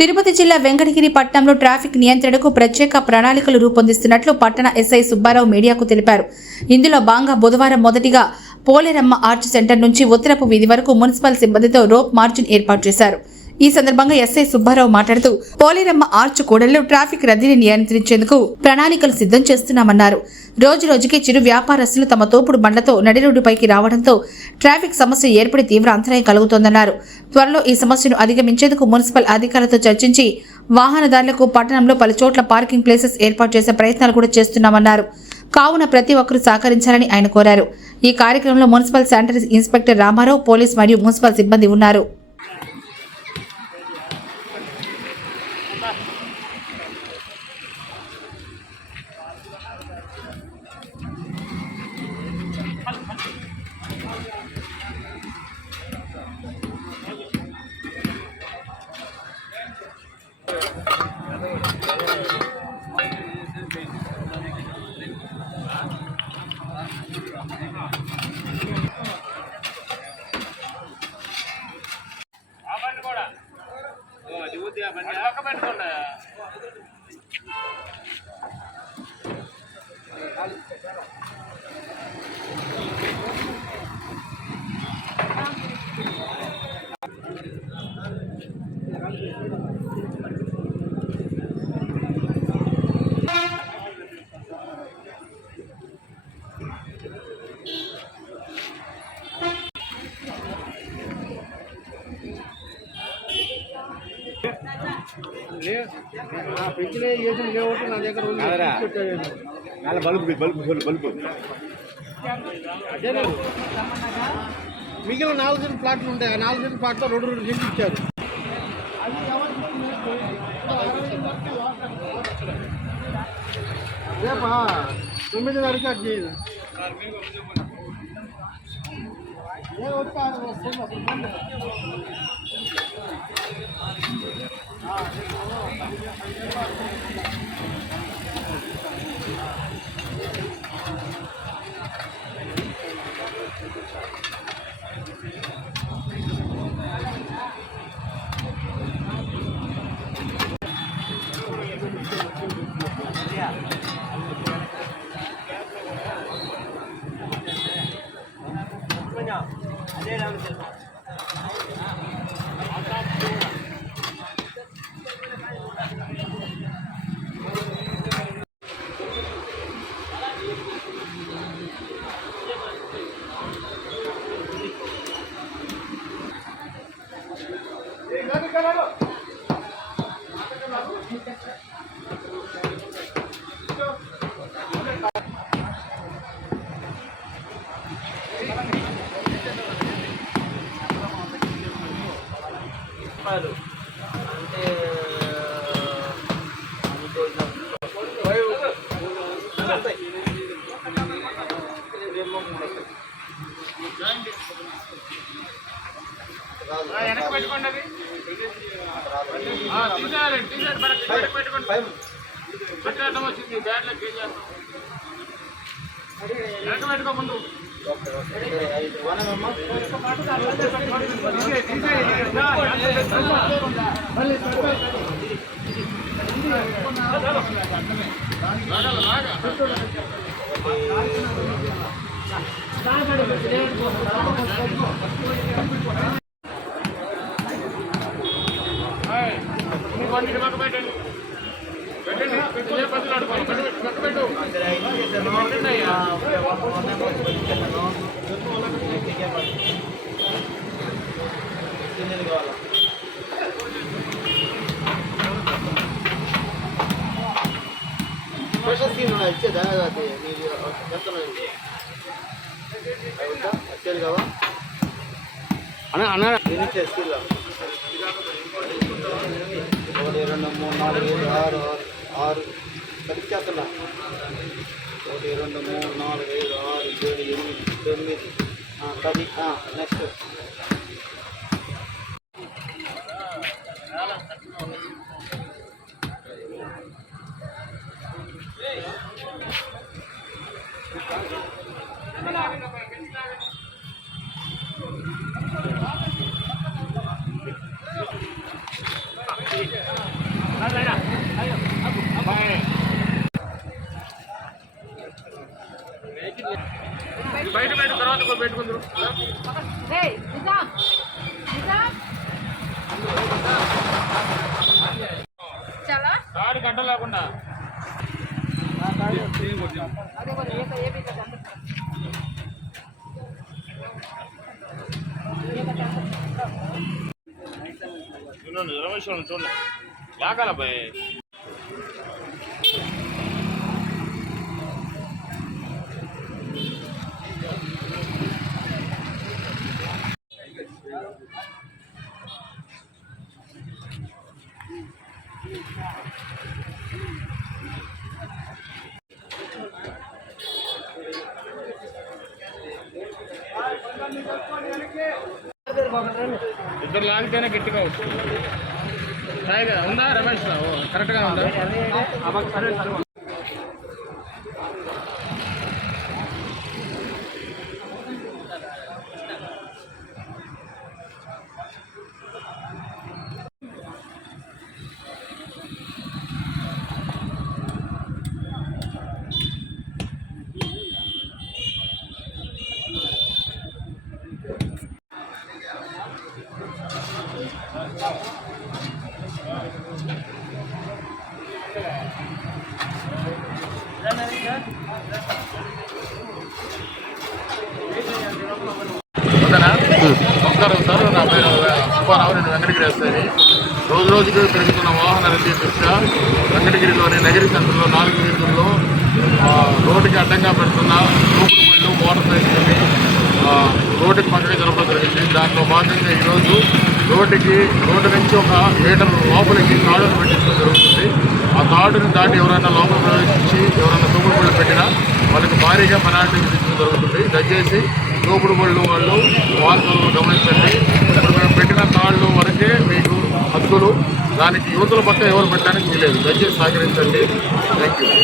తిరుపతి జిల్లా వెంకటగిరి పట్టణంలో ట్రాఫిక్ నియంత్రణకు ప్రత్యేక ప్రణాళికలు రూపొందిస్తున్నట్లు పట్టణ ఎస్ఐ సుబ్బారావు మీడియాకు తెలిపారు. ఇందులో భాగంగా బుధవారం మొదటిగా పోలేరమ్మ ఆర్చ్ సెంటర్ నుంచి ఉత్తరపు వీధి వరకు మున్సిపల్ సిబ్బందితో రోప్ మార్చిన్ ఏర్పాటు చేశారు. ఈ సందర్భంగా ఎస్ఐ సుబ్బారావు మాట్లాడుతూ పోలేరమ్మ ఆర్చ్ కూడలిలో ట్రాఫిక్ రద్దీని నియంత్రించేందుకు ప్రణాళికలు సిద్ధం చేస్తున్నామన్నారు. రోజు రోజుకి చిరు వ్యాపారస్తులు తమ తోపుడు బండ్లతో నడి రోడ్డుపైకి రావడంతో ట్రాఫిక్ సమస్య ఏర్పడి తీవ్ర అంతరాయం కలుగుతోందన్నారు. త్వరలో ఈ సమస్యను అధిగమించేందుకు మున్సిపల్ అధికారులతో చర్చించి వాహనదారులకు పట్టణంలో పలు చోట్ల పార్కింగ్ ప్లేసెస్ ఏర్పాటు చేసే ప్రయత్నాలు కూడా చేస్తున్నామన్నారు. కావున ప్రతి ఒక్కరూ సహకరించాలని ఆయన కోరారు. ఈ కార్యక్రమంలో municipal sanitary inspector Ramarao, police మరియు మున్సిపల్ సిబ్బంది ఉన్నారు. మిగిలిన 4 సెంట్ ప్లాట్లు ఉంటాయి. 4 సెంట్ ప్లాట్లో 2 సెంట్లు ఇచ్చారు. రేపా 9:30కి అది చేయదు. స్పెషల్ సీన్ ఇచ్చేదా వచ్చేది కావా అన్న అన్న ఇచ్చే స్కీల్ 1 2 3 4 5 6 6 పరీక్షాతున్నా 1 2 3 4 5 6 7 8 9 10 నెక్స్ట్ Yeah. బయట బయట తర్వాత పెట్టుకుందరు తాడు గంట లేకుండా చూడండి రమేష్ చూడండి లాగాల భయ్ ఇద్దరు లాగితేనే గట్టిగా వస్తుంది సాయిగా ఉందా రమేష్ కరెక్ట్గా ఉందా నమస్కారం సార్, నా పేరు సుబ్బారావు, నేను వెంకటగిరి వస్తాయి. రోజు రోజుకి పెరుగుతున్న వాహన రద్దీ దృష్ట్యా వెంకటగిరిలోని నగరి సెంటర్లో 4 వీధుల్లో రోడ్డుకి అడ్డంగా పెడుతున్న తోపుడు బళ్ళు, మోటార్ సైకిల్ని రోడ్డుకి పక్కగా జరపడం జరిగింది. దాంట్లో భాగంగా ఈరోజు రోడ్డు నుంచి 1 మీటర్ లోపలికి తాడును పెట్టించడం జరుగుతుంది. ఆ తాడుని దాటి ఎవరైనా లోపల ప్రవేశించి ఎవరైనా తోపుడు బళ్ళు పెట్టినా వాళ్ళకి భారీగా పెనాల్టీ విధించడం జరుగుతుంది. దయచేసి తోపుడు బళ్ళు వాళ్ళు వార్తలను గమనించండి. ఇప్పుడు మేము పెట్టిన తాళ్ళు వరకే మీకు హద్దులు, దానికి యువతుల పక్క ఎవరు పెట్టడానికి వీలేదు. దయచేసి సహకరించండి. Thank you.